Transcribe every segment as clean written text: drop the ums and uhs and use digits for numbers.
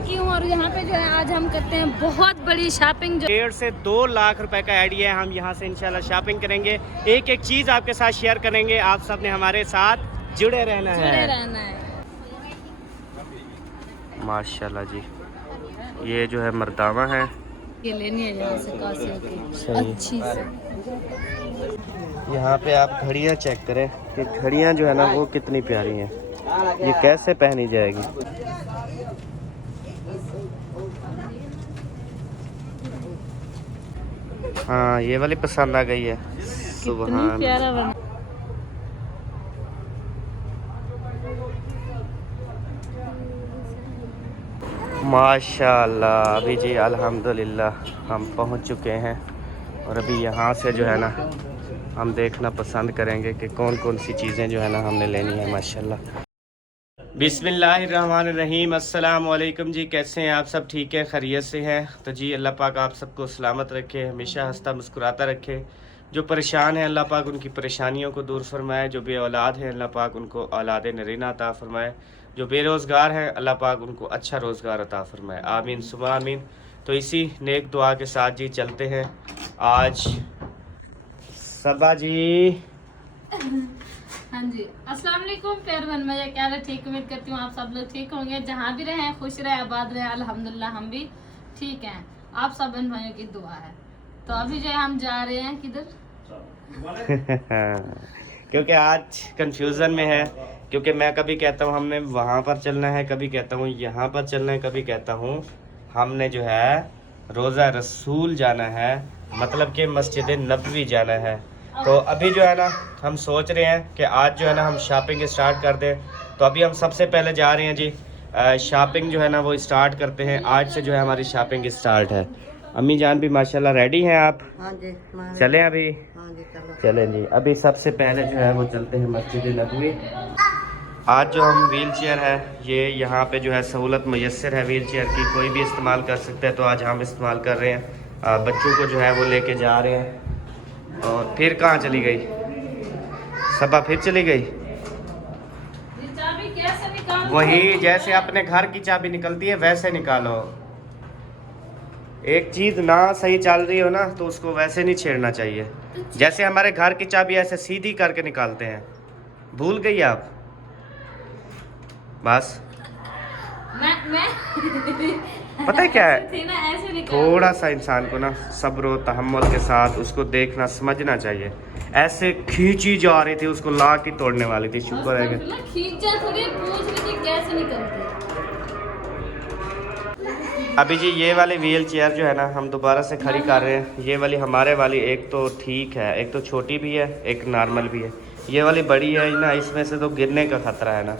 की हूँ और यहाँ पे जो है आज हम करते हैं बहुत बड़ी शॉपिंग। 1.5 से 2 लाख रुपए का आइडिया है। हम यहाँ से इंशाल्लाह शॉपिंग करेंगे, एक एक चीज़ आपके साथ शेयर करेंगे। आप सब ने हमारे साथ जुड़े रहना है। माशाल्लाह जी, ये जो है मर्दावा है, ये लेनी है यहाँ से कासियों की अच्छी से। यहाँ पे आप घड़ियाँ चेक करें कि घड़ियाँ जो है ना वो कितनी प्यारी हैं, ये कैसे पहनी जाएगी। हाँ ये वाली पसंद आ गई है। कितनी प्यारा बना। माशाल्लाह। अभी जी अल्हम्दुलिल्लाह हम पहुंच चुके हैं और अभी यहाँ से जो है ना हम देखना पसंद करेंगे कि कौन कौन सी चीज़ें जो है ना हमने लेनी है। माशाल्लाह। बिस्मिल्लाहिर्रहमानिर्रहीम। अस्सलाम वालेकुम जी, कैसे हैं आप सब? ठीक है, खैरियत से हैं? तो जी अल्लाह पाक आप सबको सलामत रखे, हमेशा हंसता मुस्कुराता रखे। जो परेशान है अल्लाह पाक उनकी परेशानियों को दूर फरमाए। जो बे औलाद है अल्लाह पाक उनको औलाद नरीना अता फरमाए। जो बेरोज़गार हैं अल्लाह पाक उनको अच्छा रोज़गार अता फरमाए। आमीन सुमा आमीन। तो इसी नेक दुआ के साथ जी चलते हैं। आज सबा जी हाँ जी, अस्सलाम वालेकुम प्यार बन मजा क्या रहे, ठीक उम्मीद करती हूँ आप सब लोग ठीक होंगे, जहाँ भी रहे खुश रहे आबाद रहे। अल्हम्दुलिल्लाह हम भी ठीक हैं, आप सब बहन भाइयों की दुआ है। तो अभी जो है हम जा रहे हैं किधर क्योंकि आज कंफ्यूजन में है, क्योंकि मैं कभी कहता हूँ हमने वहाँ पर चलना है, कभी कहता हूँ यहाँ पर चलना है, कभी कहता हूँ हमने जो है रोज़ा रसूल जाना है, मतलब कि मस्जिद नबवी जाना है। तो अभी जो है ना हम सोच रहे हैं कि आज जो है ना हम शॉपिंग स्टार्ट कर दें। तो अभी हम सबसे पहले जा रहे हैं जी शॉपिंग जो है ना वो स्टार्ट करते हैं। आज से जो है हमारी शॉपिंग स्टार्ट है। अम्मी जान भी माशाल्लाह रेडी हैं आप? हाँ जी, चलें अभी? हाँ जी, चलो। चलें जी। अभी सबसे पहले जो है वो चलते हैं मस्जिद नबवी। आज जो हम व्हील चेयर है ये यहाँ पे जो है सहूलत मुयस्सर है व्हील चेयर की, कोई भी इस्तेमाल कर सकता है। तो आज हम इस्तेमाल कर रहे हैं, बच्चों को जो है वो लेके जा रहे हैं। और फिर कहाँ चली गई सबा? फिर चली गई वही, जैसे अपने घर की चाबी निकलती है वैसे निकालो। एक चीज़ ना सही चल रही हो ना तो उसको वैसे नहीं छेड़ना चाहिए। जैसे हमारे घर की चाबी ऐसे सीधी करके निकालते हैं। भूल गई आप? बस मैं पता है क्या है, ऐसे थोड़ा सा इंसान को ना सब्र व तहम्मुल के साथ उसको देखना समझना चाहिए। ऐसे खींची जा रही थी, उसको ला के तोड़ने वाली थी। शुक्र है कि खींचा थोड़ी, पूछ रही थी कैसे निकलती है। अभी जी ये वाली व्हील चेयर जो है ना हम दोबारा से खड़ी कर रहे हैं। ये वाली हमारे वाली एक तो ठीक है, एक तो छोटी भी है, एक नॉर्मल भी है। ये वाली बड़ी है ना, इसमें से तो गिरने का ख़तरा है ना।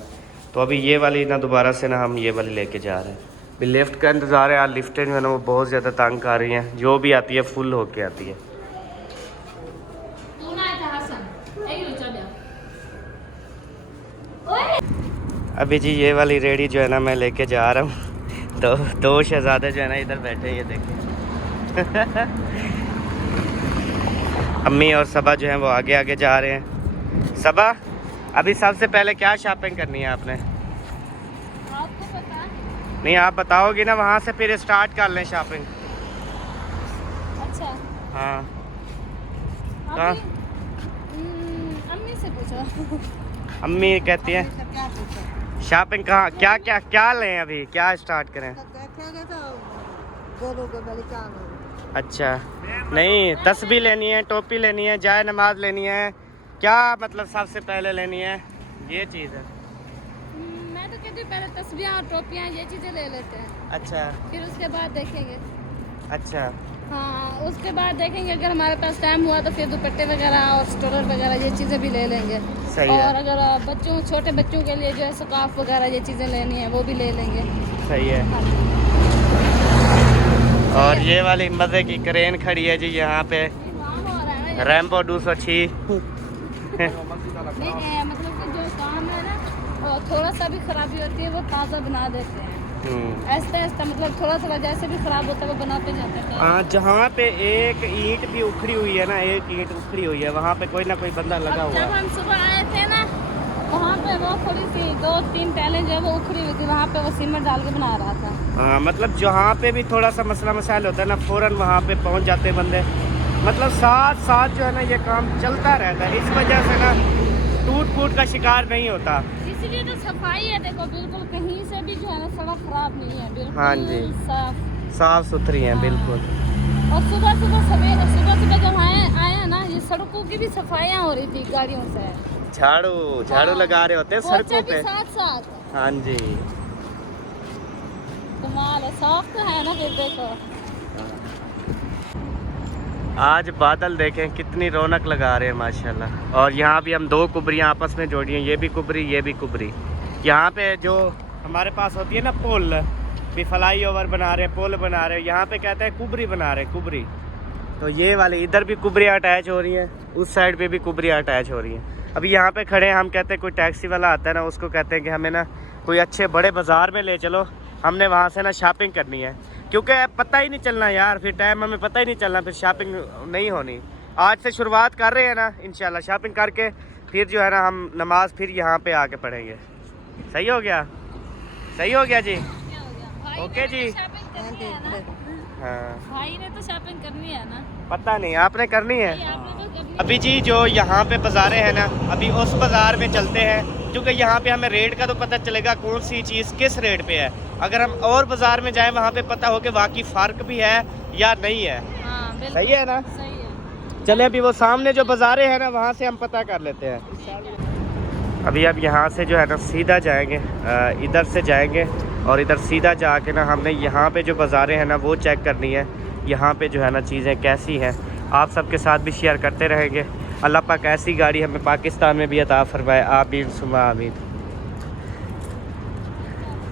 तो अभी ये वाली ना दोबारा से ना हम ये वाली लेके जा रहे हैं। अभी लिफ्ट का इंतज़ार है। आज लिफ्टें जो है ना वो बहुत ज़्यादा तंग कर रही हैं, जो भी आती है फुल होके आती है। अभी जी ये वाली रेडी जो है ना मैं लेके जा रहा हूँ। तो दो शहजादे जो है ना इधर बैठे, ये देखें। अम्मी और सबा जो है वो आगे आगे जा रहे हैं। सबा अभी सबसे पहले क्या शॉपिंग करनी है आपने? आपको पता नहीं आप बताओगी ना, वहाँ से फिर स्टार्ट कर लें शॉपिंग। अच्छा हाँ अम्मी से पूछो। अम्मी कहती है क्या पूछो? शॉपिंग कहाँ, क्या क्या क्या लें, अभी क्या स्टार्ट करें? देखेंगे तो बोलोगे भले क्या लोगे। अच्छा नहीं, तस्बीह लेनी है, टोपी लेनी है, जाए नमाज लेनी है, क्या मतलब सबसे पहले लेनी है ये चीज़ है। मैं तो कहती हूँ पहले तस्बीहां और टोपियाँ ये चीज़ें ले लेते हैं, अच्छा फिर उसके बाद देखेंगे। अच्छा हाँ उसके बाद देखेंगे, अगर हमारे पास टाइम हुआ तो फिर दुपट्टे वगैरह और स्टोलर वगैरह ये चीज़ें भी ले लेंगे। सही और है। अगर बच्चों छोटे बच्चों के लिए जो है स्कार्फ वगैरह ये चीज़ें लेनी है वो भी ले लेंगे। सही है। हाँ। और ये वाली मज़े की क्रेन खड़ी है जी यहाँ पे, रैम्बो 206। नहीं मतलब कि जो काम है ना थोड़ा सा भी खराबी होती है वो ताज़ा बना देते हैं। ऐसा ऐसा मतलब थोड़ा थोड़ा जैसे भी खराब होता है वो बनाते जाते हैं। हाँ जहाँ पे एक ईंट भी उखड़ी हुई है ना, एक ईंट उखड़ी हुई है वहाँ पे कोई ना कोई बंदा लगा हुआ जब है। हम सुबह आए थे ना वहाँ पे में वो थोड़ी सी 2-3 टाइलें जो है वो उखड़ी हुई थी, वहाँ पे वो सीमेंट डाल के बना रहा था। हाँ मतलब जहाँ पे भी थोड़ा सा मसला मसाइल होता है ना, फ़ौरन वहाँ पे पहुँच जाते हैं बंदे। मतलब साथ साथ जो है ना ये काम चलता रहता है, इस वजह से ना टूट फूट का शिकार नहीं होता। इसीलिए तो सफाई है, देखो बिल्कुल कहीं से भी जो है ना सड़क खराब नहीं है, बिल्कुल हाँ जी। साफ सुथरी है बिल्कुल। और सुबह सुबह जब आए हैं ना, ये सड़कों की भी सफाइयाँ हो रही थी गाड़ियों से। झाड़ू लगा रहे होते हैं सड़कों पे। साथ साथ हाँ जी। कमाल है, शौक तो है ना फिर देखो। आज बादल देखें कितनी रौनक लगा रहे हैं माशाल्लाह। और यहाँ भी हम 2 कुबरियाँ आपस में जोड़ी हैं, ये भी कुबरी ये भी कुबरी। यहाँ पे जो हमारे पास होती है ना पुल, भी फ्लाई ओवर बना रहे हैं, पुल बना रहे हैं, यहाँ पे कहते हैं कुबरी बना रहे हैं, कुबरी। तो ये वाली इधर भी कुबरियाँ अटैच हो रही हैं, उस साइड पे भी कुबरियाँ अटैच हो रही हैं। अभी यहाँ पे खड़े हैं, हम कहते हैं कोई टैक्सी वाला आता है ना, उसको कहते हैं कि हमें ना कोई अच्छे बड़े बाज़ार में ले चलो, हमने वहाँ से ना शॉपिंग करनी है। क्योंकि पता ही नहीं चलना यार, फिर टाइम हमें पता ही नहीं चलना, फिर शॉपिंग नहीं होनी। आज से शुरुआत कर रहे हैं ना इंशाल्लाह, शॉपिंग करके फिर जो है ना हम नमाज फिर यहाँ पे आके पढ़ेंगे। सही हो गया? सही हो गया जी? ओके जी। हाँ भाई ने तो शॉपिंग करनी है ना। पता नहीं आपने करनी है। आपने तो करनी अभी जी जो यहाँ पे बाज़ारें हैं ना, अभी उस बाज़ार में चलते हैं, क्योंकि यहाँ पे हमें रेट का तो पता चलेगा कौन सी चीज़ किस रेट पे है। अगर हम और बाज़ार में जाएं वहाँ पे पता हो कि वाकई फ़र्क भी है या नहीं है। हाँ, बिल्कुल। सही है ना? सही है। चले अभी वो सामने जो बाज़ारें हैं ना वहाँ से हम पता कर लेते हैं। अभी अब यहाँ से जो है ना सीधा जाएंगे, इधर से जाएंगे और इधर सीधा जाके ना हमने यहाँ पे जो बाज़ारें हैं ना वो चेक करनी है। यहाँ पे जो है ना चीज़ें कैसी हैं आप सबके साथ भी शेयर करते रहेंगे। अल्लाह पाक ऐसी गाड़ी हमें पाकिस्तान में भी अता फरमाए, आमीन सुमा आमीन।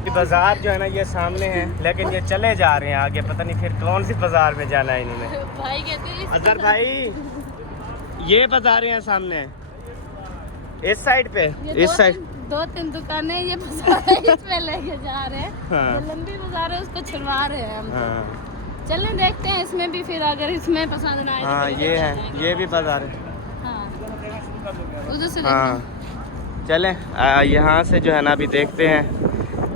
बाज़ार जो है ना ये सामने है, लेकिन ये चले जा रहे हैं आगे, पता नहीं फिर कौन सी बाज़ार में जाना है इन्होंने। भाई कहते हैं अजहर भाई ये बाज़ारें हैं सामने इस साइड पे, इस साइड 2-3 दुकानें ये बाजार इसमें लेके जा रहे हैं। हाँ। जो लंबी बाजार है उसको छुड़वा रहे हैं हम। हाँ चलें देखते हैं इसमें भी, फिर अगर इसमें पसंद ना आए तो हाँ फिर ये उधर है, चलेंगे। ये भी बाज़ार है। हाँ उधर से हाँ चलें यहाँ से जो है ना अभी देखते हैं।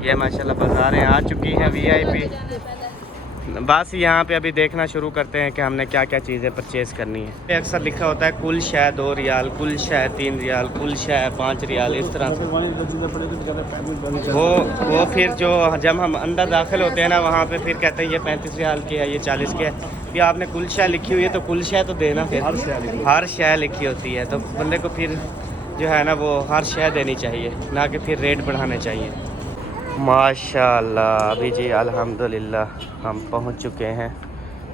ये माशाल्लाह बाज़ारें आ चुकी हैं VIP। बस यहाँ पे अभी देखना शुरू करते हैं कि हमने क्या क्या चीज़ें परचेज़ करनी है। अक्सर लिखा होता है कुल शय 2 रियाल, कुल शय 3 रियाल, कुल शय 5 रियाल, इस तरह से। वो फिर जो जब हम अंदर दाखिल होते हैं ना वहाँ पे फिर कहते हैं ये 35 रियाल की है, ये 40 की है। फिर आपने कुल शय लिखी हुई है तो कुल शय तो देना, फिर हर शय लिखी होती है तो बंदे को फिर जो है ना वो हर शय देनी चाहिए, ना कि फिर रेट बढ़ाने चाहिए। माशाल्लाह अभी जी अल्हम्दुलिल्लाह हम पहुंच चुके हैं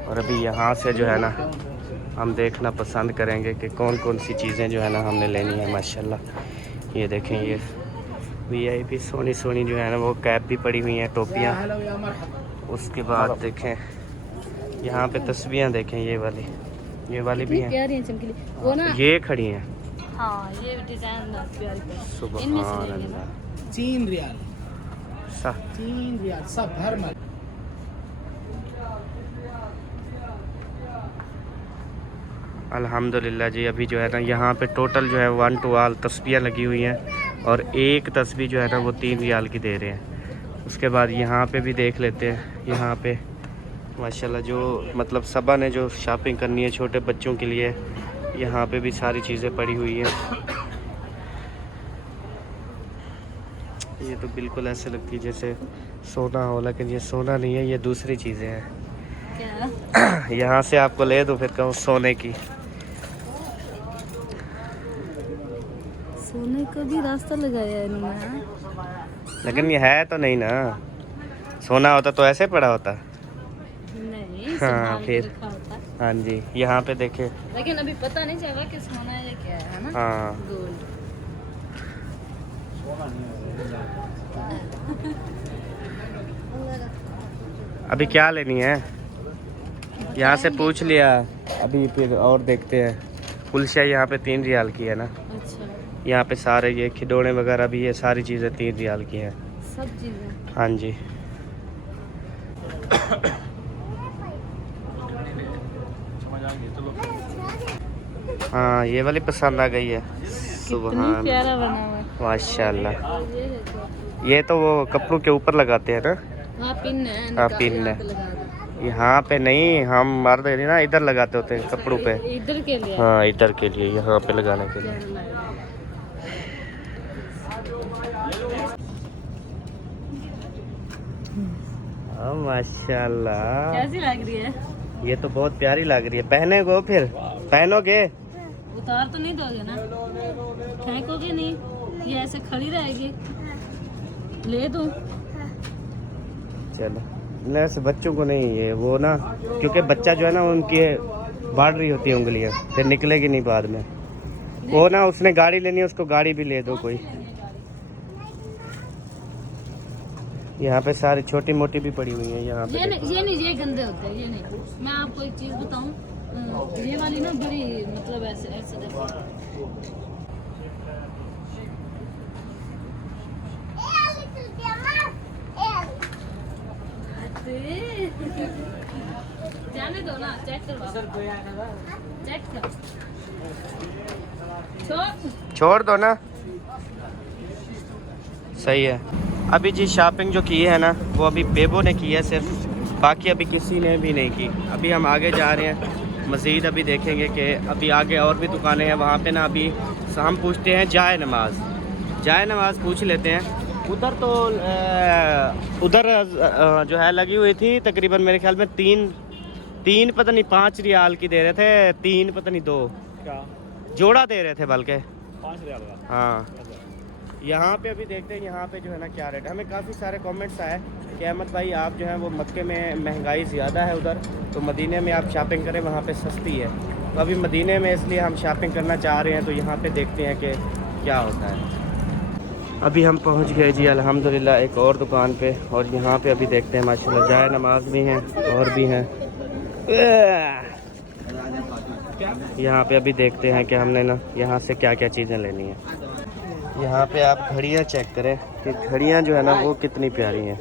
और अभी यहाँ से जो है ना हम देखना पसंद करेंगे कि कौन कौन सी चीज़ें जो है ना हमने लेनी है। माशाल्लाह ये देखें, ये VIP सोनी सोनी जो है ना वो कैप भी पड़ी हुई हैं, टोपियाँ। उसके बाद देखें यहाँ पे तस्वीरें देखें, ये वाली भी हैं, प्यारी चमकीली वो ना। ये खड़ी हैं। हाँ ये डिजाइन प्यारी। सुभान अल्लाह। 3 रियाल, 3 रियाल सब हर मल। अल्हम्दुलिल्लाह जी अभी जो है ना यहाँ पे टोटल जो है 1 to all तस्बीह लगी हुई हैं और एक तस्बीह जो है ना वो 3 रियाल की दे रहे हैं। उसके बाद यहाँ पे भी देख लेते हैं। यहाँ पे माशाल्लाह जो मतलब सबा ने जो शॉपिंग करनी है छोटे बच्चों के लिए, यहाँ पे भी सारी चीज़ें पड़ी हुई हैं। ये तो बिल्कुल ऐसे लगती है जैसे सोना हो, लेकिन ये सोना नहीं है, ये दूसरी चीज़ें हैं। क्या? यहाँ से आपको ले दूँ फिर कहूँ सोने की। सोने का भी रास्ता लगाया है इन्होंने, लेकिन ये है तो नहीं ना, सोना होता तो ऐसे पड़ा होता। नहीं हाँ संभाल के फिर रखा होता है। हाँ जी यहाँ पे देखे। लेकिन अभी पता नहीं चला कि सोना है या क्या है ना। हाँ गोल्ड। अभी क्या लेनी है यहाँ से पूछ लिया, अभी फिर और देखते हैं। कुलशा यहाँ पे 3 रियाल की है ना, अच्छा यहाँ पे सारे ये खिलौने वगैरह भी ये सारी चीज़ें 3 रियाल की हैं। सब चीजें। हाँ जी हाँ ये वाली पसंद आ गई है। कितनी सुभान प्यारा बना हुआ है। माशाल्लाह। ये देखो। ये तो वो कपड़ों के ऊपर लगाते हैं ना। हाँ पिन है। हाँ, पिन है। यहाँ पे लगा दो। यहाँ पे नहीं, हम मर्द है ना इधर लगाते होते हैं कपड़ों पे। इधर के लिए। हाँ, इधर के लिए, यहाँ पे लगाने के लिए। हाँ, माशाल्लाह। कैसी लग रही है? ये तो बहुत प्यारी लग रही है। पहने को फिर पहनोगे? उतार तो नहीं दोगे ना? फेंकोगे नहीं? ये ऐसे खड़ी रहेगी? ले दूं? चलो, नहीं ऐसे बच्चों को नहीं, ये वो ना, क्योंकि बच्चा जो है ना उनकी बढ़ रही होती है उंगलियां, फिर निकलेगी नहीं बाद में। वो ना उसने गाड़ी लेनी है, उसको गाड़ी भी ले दो कोई। यहाँ पे सारी छोटी मोटी भी पड़ी हुई है यहाँ पे। ये नहीं ये गंदे होते हैं, ये नहीं। मैं आपको एक चीज बताऊं, ये वाली ना बड़ी मतलब ऐसे ऐसे देखो। जाने दो ना, चेक करवाओ। चेक करो। छोड़ दो ना, सही है। अभी जी शॉपिंग जो की है ना वो अभी बेबो ने की है सिर्फ, बाकी अभी किसी ने भी नहीं की। अभी हम आगे जा रहे हैं, मज़ीद अभी देखेंगे कि अभी आगे और भी दुकानें हैं वहाँ पे ना। अभी हम पूछते हैं जाए नमाज पूछ लेते हैं। उधर तो उधर जो है लगी हुई थी तकरीबन मेरे ख्याल में तीन पता नहीं 5 रियाल की दे रहे थे, 3 पता नहीं 2 क्या जोड़ा दे रहे थे बल्कि 5 रियाल का। हाँ। यहाँ पे अभी देखते हैं यहाँ पे जो है ना क्या रेट है। हमें काफ़ी सारे कमेंट्स आए कि अहमद भाई आप जो है वो मक्के में महंगाई ज़्यादा है उधर, तो मदीने में आप शॉपिंग करें, वहाँ पे सस्ती है। तो अभी मदीने में इसलिए हम शॉपिंग करना चाह रहे हैं, तो यहाँ पे देखते हैं कि क्या होता है। अभी हम पहुँच गए जी अल्हम्दुलिल्लाह एक और दुकान पे, और यहाँ पे अभी देखते हैं माशाल्लाह जाए नमाज भी हैं और भी हैं। यहाँ पे अभी देखते हैं कि हमने ना यहाँ से क्या क्या चीज़ें लेनी है। यहाँ पे आप घड़ियाँ चेक करें कि घड़ियाँ जो है ना वो कितनी प्यारी हैं,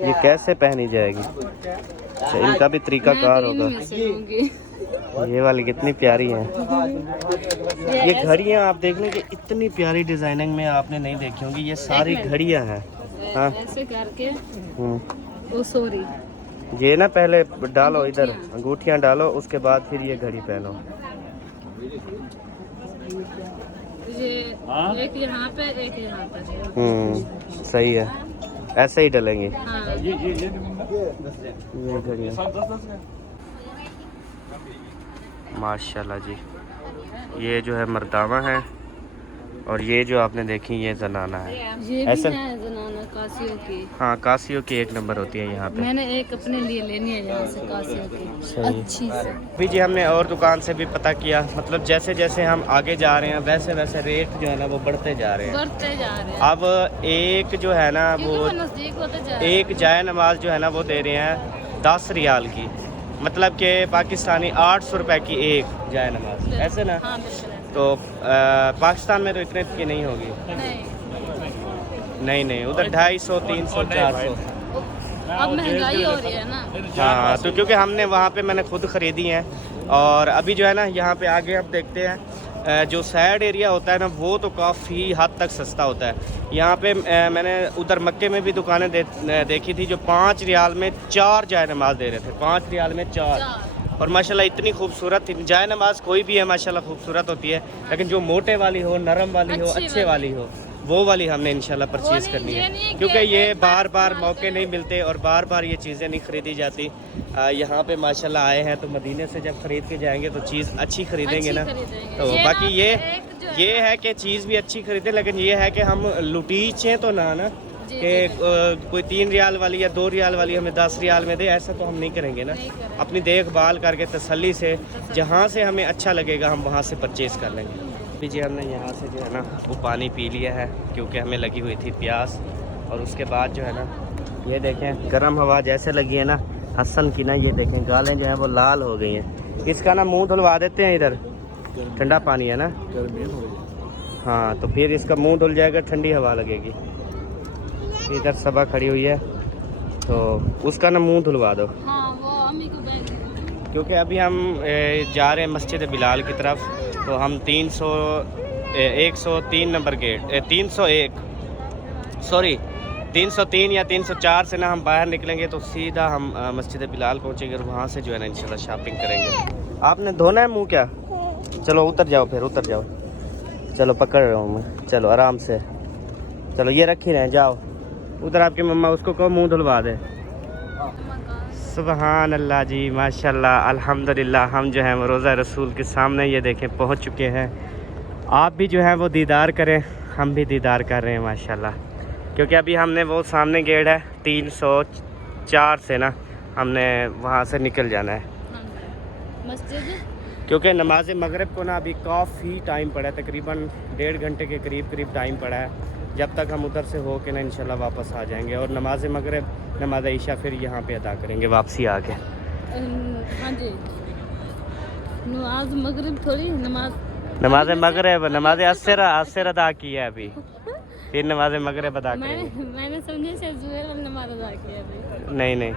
ये कैसे पहनी जाएगी। अच्छा, इनका भी तरीका कार होगा। ये वाली कितनी प्यारी हैं। ये घड़ियाँ आप देख लें कि इतनी प्यारी डिजाइनिंग में आपने नहीं देखी होंगी। ये सारी घड़ियाँ हैं। हाँ, ऐसे करके ओ सॉरी, ये ना पहले डालो इधर, अंगूठियाँ डालो, उसके बाद फिर ये घड़ी पहनो। ये एक यहाँ पे एक यहाँ पे। सही है, ऐसे ही डलेंगे। हाँ। ये घड़ियाँ माशाल्लाह जी। ये जो है मर्दावा है, और ये जो आपने देखी ये जनाना है। ये भी ऐसा है जनाना कासियों की। हाँ, कासियों की 1 नंबर होती है यहाँ पे। मैंने एक अपने लिए लेनी है यहाँ से कासियों की, सही। अच्छी से। अभी जी हमने और दुकान से भी पता किया, मतलब जैसे जैसे हम आगे जा रहे हैं वैसे वैसे रेट जो है ना वो बढ़ते जा रहे हैं। बढ़ते जा रहे हैं। अब एक जो है ना वो नजदीक होते जा रहे एक जाए नमाज जो है ना वो दे रहे हैं 10 रियाल की, मतलब कि पाकिस्तानी 800 रुपए की एक जाए नमाज, ऐसे ना। हाँ, बिल्कुल ऐसे। तो पाकिस्तान में तो इतने की नहीं होगी। नहीं, उधर 250, 300, 400। अब महंगाई हो रही है ना। हाँ, तो क्योंकि हमने वहाँ पे मैंने खुद ख़रीदी है, और अभी जो है ना यहाँ पे आगे अब देखते हैं जो साइड एरिया होता है ना वो तो काफ़ी हद तक सस्ता होता है। यहाँ पे मैंने उधर मक्के में भी दुकानें देखी थी जो 5 रियाल में 4 जाए नमाज दे रहे थे, 5 रियाल में 4। और माशाल्लाह इतनी खूबसूरत थी जाए नमाज, कोई भी है माशाल्लाह खूबसूरत होती है, लेकिन जो मोटे वाली हो, नरम वाली हो, अच्छे वाली हो, वो वाली हमने इंशाल्लाह परचेज करनी है, क्योंकि ये बार बार मौके नहीं मिलते और बार बार ये चीज़ें नहीं खरीदी जाती। यहाँ पे माशाल्लाह आए हैं तो मदीने से जब खरीद के जाएंगे तो चीज़ अच्छी खरीदेंगे ना। तो बाकी ये है कि चीज़ भी अच्छी खरीदें, लेकिन ये है कि हम लुटीचें तो ना कि कोई 3 रियाल वाली या 2 रियाल वाली हमें 10 रियाल में दे, ऐसा तो हम नहीं करेंगे ना। अपनी देखभाल करके तसल्ली से जहाँ से हमें अच्छा लगेगा हम वहाँ से परचेज़ कर लेंगे। अभी जी हमने यहाँ से जो है ना वो पानी पी लिया है क्योंकि हमें लगी हुई थी प्यास, और उसके बाद जो है ना ये देखें गर्म हवा जैसे लगी है ना हसन की ना, ये देखें गालें जो हैं वो लाल हो गई हैं। इसका ना मुँह धुलवा देते हैं, इधर ठंडा पानी है ना। हाँ, तो फिर इसका मुँह धुल जाएगा, ठंडी हवा लगेगी। इधर सबा खड़ी हुई है तो उसका ना मुंह धुलवा दो। हाँ, वो अम्मी को क्योंकि अभी हम जा रहे हैं मस्जिद बिलाल की तरफ, तो हम 103 नंबर गेट 301 सॉरी 303 या 304 से ना हम बाहर निकलेंगे तो सीधा हम मस्जिद बिलाल पहुँचेंगे और वहाँ से जो है ना इंशाल्लाह शॉपिंग करेंगे। आपने धोना है मुँह क्या? चलो उतर जाओ, फिर उतर जाओ। चलो पकड़ रहा हूँ मैं, चलो आराम से। चलो ये रखी रहें, जाओ उधर आपकी मम्मा उसको कहो मुँह धुलवा दे। सुबहान अल्लाह जी, माशाल्लाह, अल्हम्दुलिल्लाह। हम जो है वो रोज़ा रसूल के सामने ये देखें पहुँच चुके हैं। आप भी जो है वो दीदार करें, हम भी दीदार कर रहे हैं माशाल्लाह। क्योंकि अभी हमने वो सामने गेट है 304 से ना हमने वहाँ से निकल जाना है मस्जिद, क्योंकि नमाज मगरिब को ना अभी काफ़ी टाइम पड़ा है, तकरीबन 1.5 घंटे के करीब टाइम पड़ा है। जब तक हम उधर से हो के ना इंशाल्लाह वापस आ जाएंगे और नमाज मगरिब नमाज ईशा फिर यहाँ पे अदा करेंगे वापसी आके। हाँ जी, नमाज मगरिब थोड़ी नमाज मगरिब नमाज असर अदा की है अभी, फिर नमाज मगरिब अदा करेंगे। मैंने समझे से ज़ुहर वाली नमाज अदा की है अभी। नहीं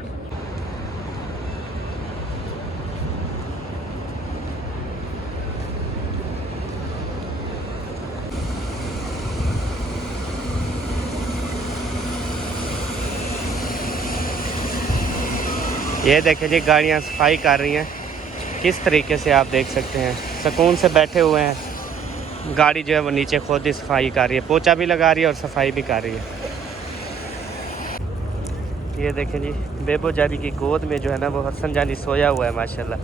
ये देखें जी, गाड़ियाँ सफाई कर रही हैं किस तरीके से, आप देख सकते हैं सुकून से बैठे हुए हैं। गाड़ी जो है वो नीचे खुद ही सफाई कर रही है, पोछा भी लगा रही है और सफाई भी कर रही है। ये देखें जी, बेबो जानी की गोद में जो है ना वो हसन जानी सोया हुआ है माशाल्लाह।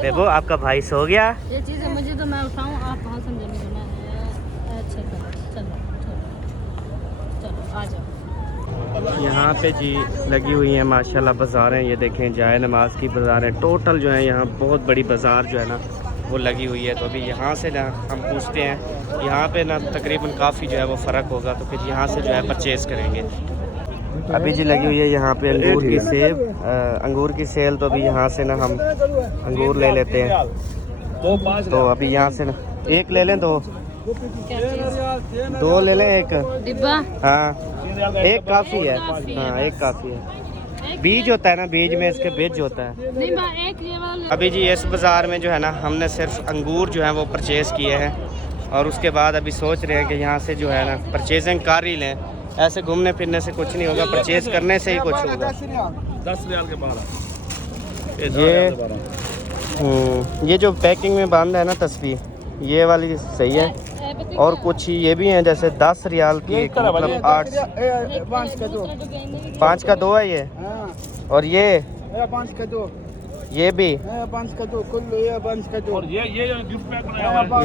बेबो आपका भाई सो गया? ये चीज़ें मुझे तो मैं उठाऊँ, आप हसन जानी को ना अच्छा चलो आ जाओ। यहाँ पे जी लगी हुई हैं माशाल्लाह बाज़ारें। ये देखें जाए नमाज की बाज़ारें टोटल जो है यहाँ बहुत बड़ी बाज़ार जो है ना वो लगी हुई है। तो अभी यहाँ से ना हम पूछते हैं, यहाँ पे ना तकरीबन काफ़ी जो है वो फ़र्क होगा, तो फिर यहाँ से जो है परचेज़ करेंगे। अभी जी लगी हुई है यहाँ पे अंगूर की सेल, तो अभी यहाँ से ना हम अंगूर ले लेते हैं। तो अभी यहाँ से ना एक ले लें, दो ले लें, एक डिब्बा। हाँ एक काफ़ी है, हाँ एक काफ़ी है। बीज होता है ना, बीज में इसके बीज होता है। नहीं एक ये वाला। अभी जी इस बाज़ार में जो है ना हमने सिर्फ अंगूर जो है वो परचेज़ किए हैं और उसके बाद अभी सोच रहे हैं कि यहाँ से जो है ना परचेजिंग कर ही लें। ऐसे घूमने फिरने से कुछ नहीं होगा, परचेज़ करने से ही कुछ होगा। 10 रियाल के 12 ये जो पैकिंग में बांधा है ना तस्वीर, ये वाली सही है। और कुछ ये भी हैं जैसे 10 रियाल की, मतलब 8 5 का 2 है ये। और ये 5 का 2, ये भी 5 का 2 कुल, ये 5 का 2 और ये गिफ्ट पैक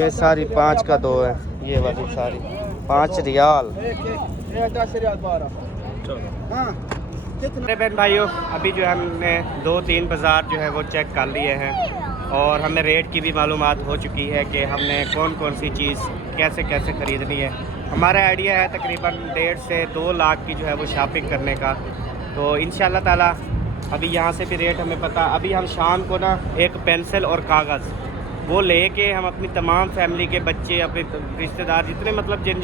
ये सारी 5 का 2 है, ये वाली सारी 5 रियाल। 10 रियाल 12। हाँ मेरे बहन भाइयों, अभी जो है हमने 2-3 बाज़ार जो है वो चेक कर लिए हैं और हमें रेट की भी मालूमात हो चुकी है कि हमने कौन सी चीज़ कैसे ख़रीदनी है। हमारा आइडिया है तकरीबन 1.5 से 2 लाख की जो है वो शॉपिंग करने का। तो इंशाल्लाह ताला अभी यहाँ से भी रेट हमें पता। अभी हम शाम को ना एक पेंसिल और कागज़ वो लेके हम अपनी तमाम फैमिली के बच्चे, अपने रिश्तेदार जितने मतलब जिन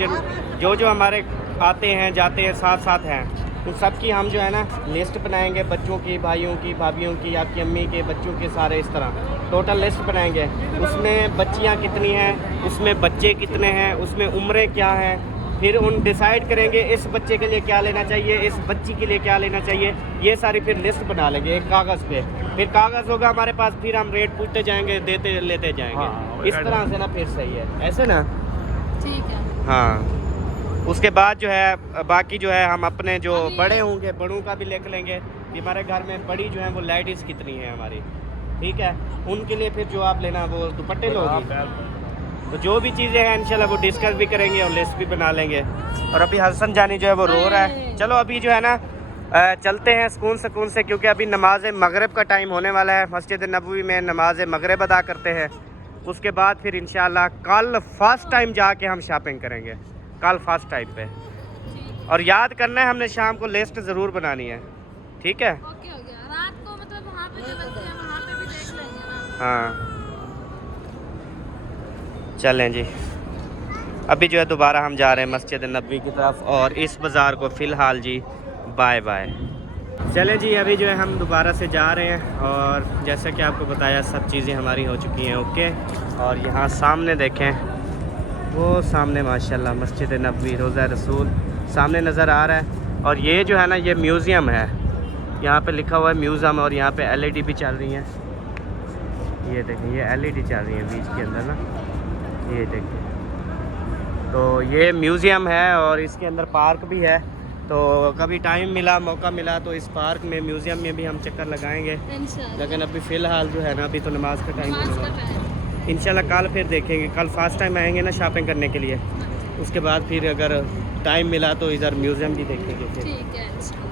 जो हमारे आते हैं जाते हैं साथ हैं, उन सब की हम जो है ना लिस्ट बनाएंगे, बच्चों की, भाइयों की, भाभीयों की, आपकी अम्मी के बच्चों के, सारे इस तरह टोटल लिस्ट बनाएंगे। उसमें बच्चियां कितनी हैं, उसमें बच्चे कितने हैं, उसमें उम्रें क्या हैं, फिर उन डिसाइड करेंगे इस बच्चे के लिए क्या लेना चाहिए, इस बच्ची के लिए क्या लेना चाहिए। ये सारी फिर लिस्ट बना लेंगे एक कागज़ पे, फिर कागज़ होगा हमारे पास, फिर हम रेट पूछते जाएंगे, देते लेते जाएंगे। इस तरह से ना फिर सही है, ऐसे ना ठीक है। हाँ, उसके बाद जो है बाकी जो है हम अपने जो बड़े होंगे बड़ों का भी लिख लेंगे कि हमारे घर में बड़ी जो है वो लेडीज़ कितनी है हमारी, ठीक है। उनके लिए फिर जो आप लेना वो दुपट्टे लोगी। तो जो भी चीज़ें हैं इंशाल्लाह वो डिस्कस भी करेंगे और लिस्ट भी बना लेंगे। और अभी हसन जानी जो है वो रो रहा है। चलो अभी जो है ना चलते हैं सुकून से, क्योंकि अभी नमाज मगरिब का टाइम होने वाला है। मस्जिद नबवी में नमाज मगरिब अदा करते हैं, उसके बाद फिर इंशाल्लाह कल फर्स्ट टाइम जाके हम शॉपिंग करेंगे, कल फर्स्ट टाइम पे। और याद करना है हमने शाम को लिस्ट ज़रूर बनानी है, ठीक है। ओके हो गया। रात को मतलब वहाँ पे जो बच्चे हैं वहाँ पे भी देख लेंगे ना। हाँ चलें जी, अभी जो है दोबारा हम जा रहे हैं मस्जिद नबवी की तरफ और इस बाज़ार को फ़िलहाल जी बाय बाय। चलें जी, अभी जो है हम दोबारा से जा रहे हैं और जैसा कि आपको बताया सब चीज़ें हमारी हो चुकी हैं ओके। और यहाँ सामने देखें वो सामने माशाल्लाह मस्जिद नबवी रोज़ा रसूल सामने नज़र आ रहा है। और ये जो है ना ये म्यूज़ियम है, यहाँ पे लिखा हुआ है म्यूज़ियम, और यहाँ पे LED भी चल रही हैं। ये देखें ये LED चल रही है बीच के अंदर ना, ये देखें। तो ये म्यूज़ियम है और इसके अंदर पार्क भी है। तो कभी टाइम मिला मौका मिला तो इस पार्क में म्यूज़ियम में भी हम चक्कर लगाएंगे। इंशाल्लाह। लेकिन अभी फ़िलहाल जो है ना अभी तो नमाज का टाइम नमाज का होगा। टाइम। इंशाल्लाह कल फिर देखेंगे, कल फर्स्ट टाइम आएंगे ना शॉपिंग करने के लिए, उसके बाद फिर अगर टाइम मिला तो इधर म्यूज़ियम भी देखेंगे फिर। ठीक है इंशाल्लाह।